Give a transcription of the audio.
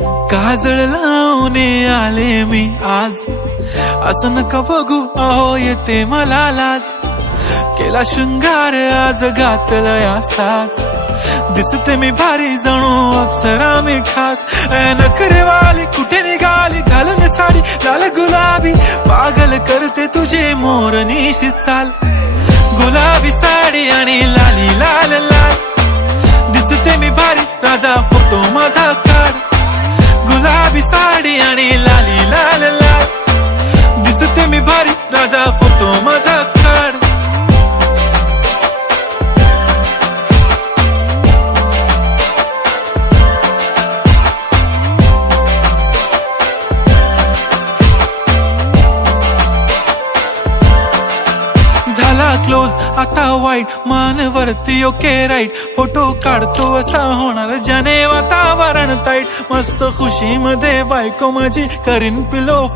काजळ लावून आले मी आज, असं नका बघू अहो येते मला लाज. केला शृंगार आज घातला असाच, दिसते मी भारी जणू अप्सरा मी खास. नखरेवाली कुठे निघाली घालून साडी लाल गुलाबी, पागल करते तुझे मोरनीशी चाल. गुलाबी साडी आणि लाली लाल लाल, दिसते मी भारी राजा फोटो माझा काढ. गुलाबी साडी आणि लाली लाल लाल, दिसते मी भारी राजा फोटो माझा काढ. झाला क्लोज आता वाईट, मान वरती ओके राईट. फोटो काढतो असा होणार ज्याने वातावरण ताईट. मस्त खुशी मध्ये बायको माझी करीन पिलो